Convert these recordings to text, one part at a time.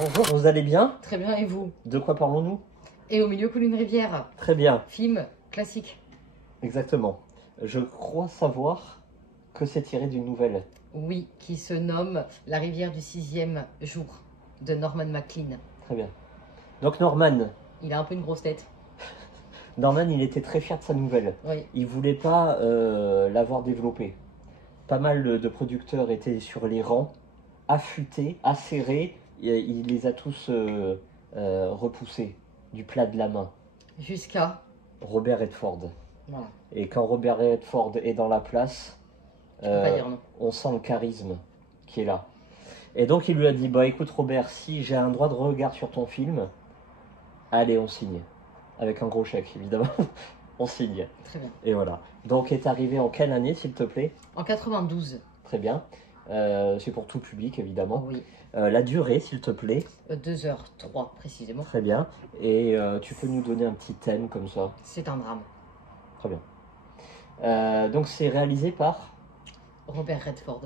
Bonjour, vous allez bien? Très bien, et vous? De quoi parlons-nous? Et au milieu coule une rivière. Très bien, Film classique. exactement. Je crois savoir que c'est tiré d'une nouvelle. Oui, qui se nomme La rivière du sixième jour de Norman MacLean. Très bien. Donc Il a un peu une grosse tête. Norman, il était très fier de sa nouvelle. Oui, Il voulait pas l'avoir développée. Pas mal de producteurs étaient sur les rangs, affûtés, acérés. Et il les a tous repoussés du plat de la main. jusqu'à... Robert Redford. Voilà, Et quand Robert Redford est dans la place, je peux pas dire non. on sent le charisme qui est là. Et donc il lui a dit, bah écoute Robert, si j'ai un droit de regard sur ton film, allez on signe. Avec un gros chèque évidemment, on signe. Très bien. Et voilà. Donc est arrivé en quelle année s'il te plaît? En 92. Très bien. C'est pour tout public évidemment. Oui, La durée s'il te plaît? 2h03 précisément. Très bien. Et tu peux nous donner un petit thème comme ça? C'est un drame. Très bien. Donc c'est réalisé par... Robert Redford.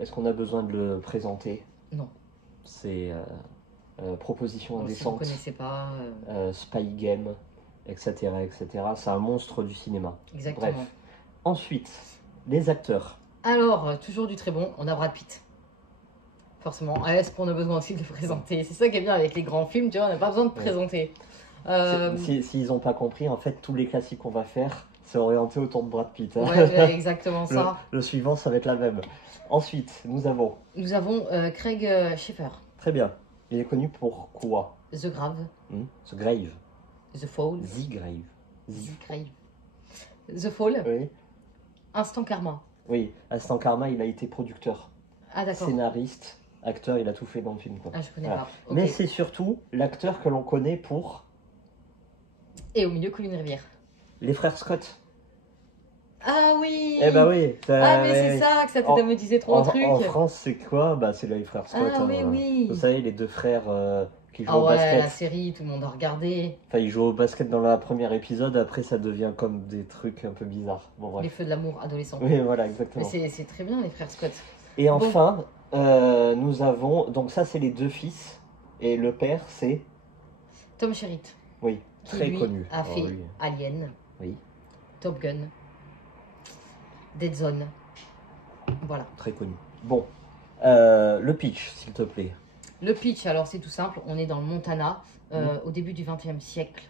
Est-ce qu'on a besoin de le présenter? Non. C'est Proposition Donc, si vous indécente, connaissez pas... Spy Game, etc., etc. C'est un monstre du cinéma. exactement. Bref. Ensuite, les acteurs. Alors, toujours du très bon, on a Brad Pitt. Forcément. Est-ce qu'on a besoin aussi de le présenter? C'est ça qui est bien avec les grands films, tu vois, on n'a pas besoin de présenter. S'ils n'ont pas compris, en fait, tous les classiques qu'on va faire, c'est orienté autour de Brad Pitt. Hein. Ouais, exactement Le, ça. le suivant, ça va être la même. Ensuite, nous avons... Nous avons Craig Sheffer, Très bien. Il est connu pour quoi? The Grave, The Grave. The Fall, The Grave. The Grave, The Fall, Oui. Instant Karma. Oui, Instant Karma, il a été producteur, Ah d'accord. scénariste, acteur, il a tout fait dans le film. Quoi. Ah je connais Voilà. pas. Ok. Mais c'est surtout l'acteur que l'on connaît pour Et au milieu coule une rivière. les frères Scott. Ah oui. Eh ben oui. Ah mais c'est ça que ça me disait trop un truc. En France, c'est quoi? Bah, c'est les frères Scott. Ah oui hein. oui. Vous savez, les deux frères qui jouent Ah au ouais, basket. la série, tout le monde a regardé. Enfin, ils jouent au basket dans le premier épisode, après ça devient comme des trucs un peu bizarres. Bon, bref. Les feux de l'amour adolescent. Oui, voilà, Mais exactement. c'est très bien les frères Scott. Et enfin, nous avons... Donc ça, c'est les deux fils. Et le père, c'est... Tom Skerritt. Oui, Qui très lui connu. a Oh, fait oui. Alien, Oui, Top Gun, Dead Zone. Voilà. très connu. Bon, le pitch, s'il te plaît. Le pitch, alors c'est tout simple, on est dans le Montana au début du XXe siècle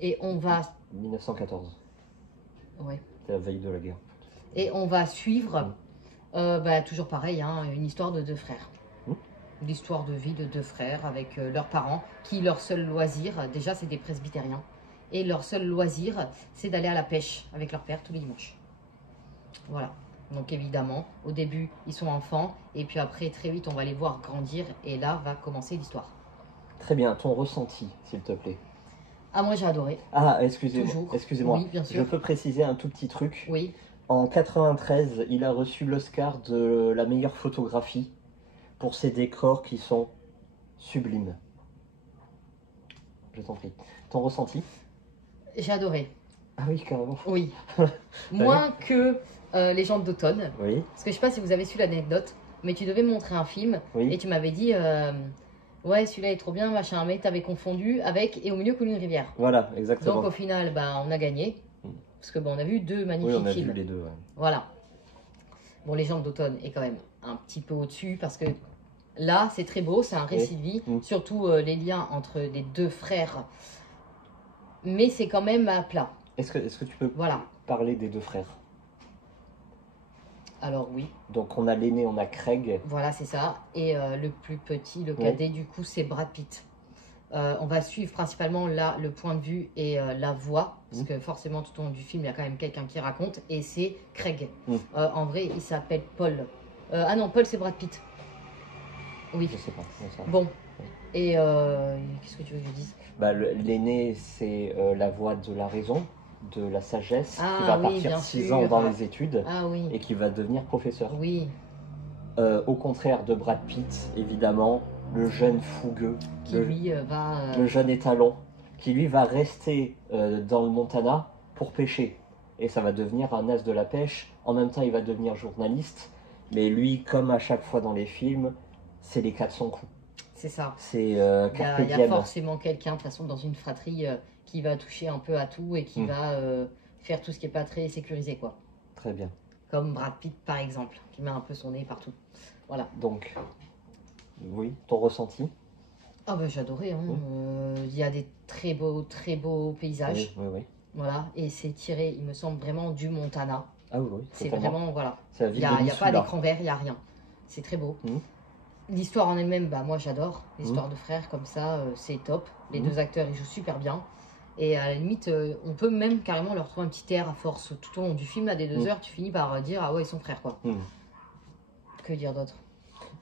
et on va, 1914, ouais, c'est la veille de la guerre. et on va suivre, toujours pareil, hein, une histoire de deux frères. L'histoire de vie de deux frères avec leurs parents qui, leur seul loisir, déjà c'est des presbytériens, et leur seul loisir c'est d'aller à la pêche avec leur père tous les dimanches. Voilà. Donc évidemment, au début, ils sont enfants, et puis après, très vite, on va les voir grandir, et là va commencer l'histoire. Très bien, ton ressenti, s'il te plaît. Ah, moi j'ai adoré. Ah, excusez-moi. Toujours. Excusez-moi. Oui, bien sûr. Je peux préciser un tout petit truc. Oui. En 93, il a reçu l'Oscar de la meilleure photographie pour ses décors qui sont sublimes. Je t'en prie. Ton ressenti? J'ai adoré. Ah oui, carrément. Oui. Moins que Légende d'automne. Oui, Parce que je sais pas si vous avez su l'anecdote, mais tu devais me montrer un film, oui. et tu m'avais dit, ouais, celui-là est trop bien, machin, mais t'avais confondu avec Et au milieu coule une rivière. Voilà, exactement. Donc au final, on a gagné. Parce que on a vu deux Oui, magnifiques on a films. vu les deux. Ouais. Voilà. Bon, Légende d'automne est quand même un petit peu au-dessus parce que là, c'est très beau, c'est un récit de vie, surtout les liens entre les deux frères. Mais c'est quand même à plat. Est-ce que tu peux Voilà. parler des deux frères? Alors oui, Donc on a l'aîné, on a Craig. voilà, c'est ça. Et le plus petit, le cadet, du coup, c'est Brad Pitt. On va suivre principalement là le point de vue et la voix, parce que forcément tout au long du film il y a quand même quelqu'un qui raconte, et c'est Craig. En vrai il s'appelle Paul. Ah non, Paul c'est Brad Pitt. Oui. Je sais pas. Ça. Bon. Et qu'est-ce que tu veux que je dise? Bah, l'aîné, c'est la voix de la raison, de la sagesse, Ah, qui va oui, partir bien 6 sûr. ans dans les études Ah oui. et qui va devenir professeur. Oui. Au contraire de Brad Pitt, évidemment, le jeune fougueux, Qui lui va... le jeune étalon, qui lui va rester dans le Montana pour pêcher. Et ça va devenir un as de la pêche. En même temps, il va devenir journaliste. Mais lui, comme à chaque fois dans les films, c'est les 400 coups. C'est ça. C'est Il y carpe a diem. forcément quelqu'un, de toute façon, dans une fratrie qui va toucher un peu à tout et qui va faire tout ce qui n'est pas très sécurisé, quoi. Très bien. Comme Brad Pitt, par exemple, qui met un peu son nez partout. Voilà. Donc, oui, ton ressenti? Ah ben j'adorais, hein. Il y a des très beaux paysages. Oui, oui, oui. Voilà. Et c'est tiré, il me semble, vraiment du Montana. Ah oui, oui, C'est totalement. vraiment, voilà. C'est la Il ville n'y de a pas Missoula. d'écran vert, il n'y a rien. C'est très beau. Mhm. L'histoire en elle-même, bah, moi j'adore. L'histoire de frères comme ça, c'est top. Les deux acteurs, ils jouent super bien. Et à la limite, on peut même carrément leur trouver un petit air à force. Tout au long du film, là, des 2 heures, tu finis par dire, ah ouais, ils sont frères, quoi. Que dire d'autre?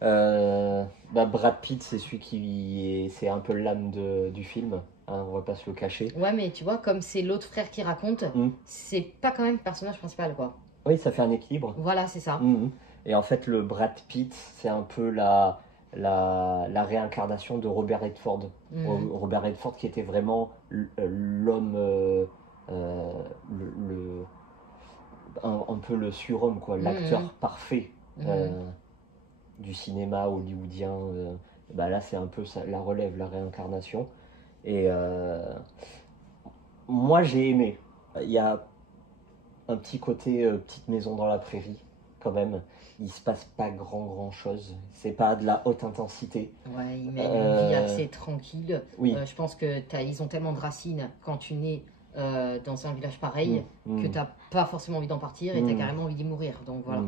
Brad Pitt, c'est celui c'est un peu l'âme du film, hein, on va pas se le cacher. Ouais, mais tu vois, comme c'est l'autre frère qui raconte, c'est pas quand même le personnage principal, quoi. Oui, ça fait un équilibre. Voilà, c'est ça. Et en fait, le Brad Pitt, c'est un peu la réincarnation de Robert Redford. Robert Redford qui était vraiment l'homme, un peu le surhomme, quoi, l'acteur parfait du cinéma hollywoodien. Là, c'est un peu ça, la relève, la réincarnation. Et moi, j'ai aimé. Il y a un petit côté petite maison dans la prairie, quand même. Il se passe pas grand chose. C'est pas de la haute intensité. Ouais, ils mènent une vie assez tranquille. Oui. Je pense que ils ont tellement de racines quand tu nais dans un village pareil que t'as pas forcément envie d'en partir et t'as carrément envie d'y mourir. Donc voilà.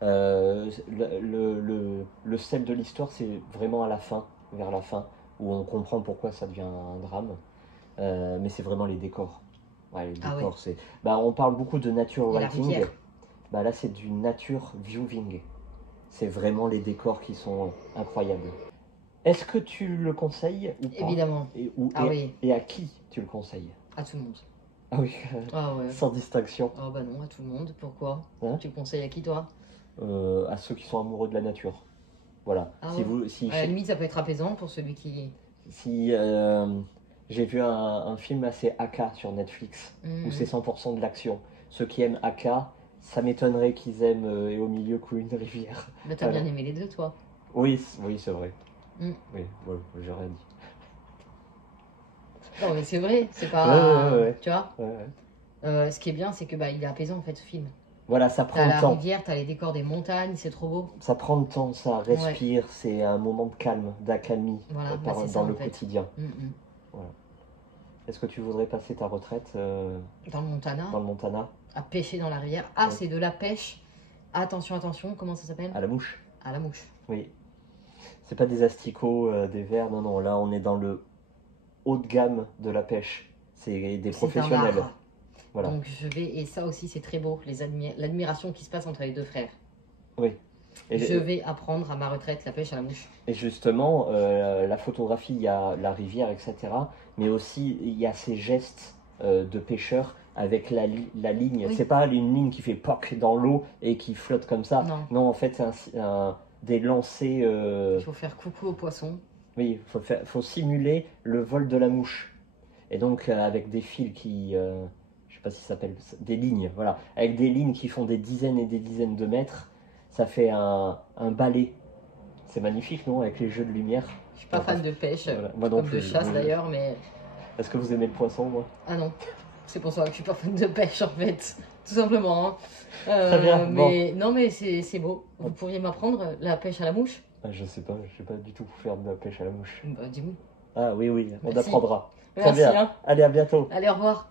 Le sel de l'histoire, c'est vraiment à la fin, vers la fin, où on comprend pourquoi ça devient un drame. Mais c'est vraiment les décors. Ouais, les décors, c'est. On parle beaucoup de nature writing. Là, c'est du nature viewing. C'est vraiment les décors qui sont incroyables. Est-ce que tu le conseilles ou pas? Évidemment. Et à qui tu le conseilles? À tout le monde. Ah oui, sans distinction. Ah bah non, à tout le monde. Pourquoi? Tu le conseilles à qui, toi? À ceux qui sont amoureux de la nature. Voilà. À la limite, ça peut être apaisant pour celui qui... J'ai vu un film assez Aka sur Netflix, où c'est 100% de l'action. Ceux qui aiment Aka, ça m'étonnerait qu'ils aiment Et au milieu coule une rivière. Mais t'as bien aimé les deux, toi? Oui, c'est vrai. Oui, j'ai rien dit. Non, mais c'est vrai, c'est pas... Tu vois ce qui est bien, c'est que il est apaisant, en fait, ce film. Voilà, ça prend le temps. T'as la rivière, t'as les décors des montagnes, c'est trop beau. Ça prend le temps, ça respire, c'est un moment de calme, d'accalmie dans le quotidien. Voilà. Est-ce que tu voudrais passer ta retraite dans le Montana? Dans le Montana. À pêcher dans la rivière. C'est de la pêche. Attention, comment ça s'appelle? À la mouche. À la mouche. Oui. C'est pas des asticots, des vers, non. Là, on est dans le haut de gamme de la pêche. C'est des professionnels. Voilà. Donc et ça aussi c'est très beau, l'admiration qui se passe entre les deux frères. Oui. Je vais apprendre à ma retraite la pêche à la mouche. Et justement, la photographie, il y a la rivière, etc. Mais aussi, il y a ces gestes de pêcheurs avec la ligne. C'est pas une ligne qui fait poc dans l'eau et qui flotte comme ça. Non, en fait, c'est des lancers... Il faut faire coucou aux poissons. Oui, faut simuler le vol de la mouche. Et donc, avec des fils qui... je sais pas si ça s'appelle... Des lignes, voilà. Avec des lignes qui font des dizaines et des dizaines de mètres. Ça fait un balai. C'est magnifique, non? Avec les jeux de lumière. Je suis pas fan de pêche, moi non comme plus, de chasse d'ailleurs, mais... Est-ce que vous aimez le poisson, moi? Ah non, c'est pour ça que je suis pas fan de pêche, en fait. Tout simplement. Hein. Très bien, mais non, mais c'est beau. Vous pourriez m'apprendre la pêche à la mouche? Je sais pas du tout faire de la pêche à la mouche. Dis-moi. Ah oui, on Merci. apprendra. Merci, Très bien. Hein. Allez, à bientôt. Allez, au revoir.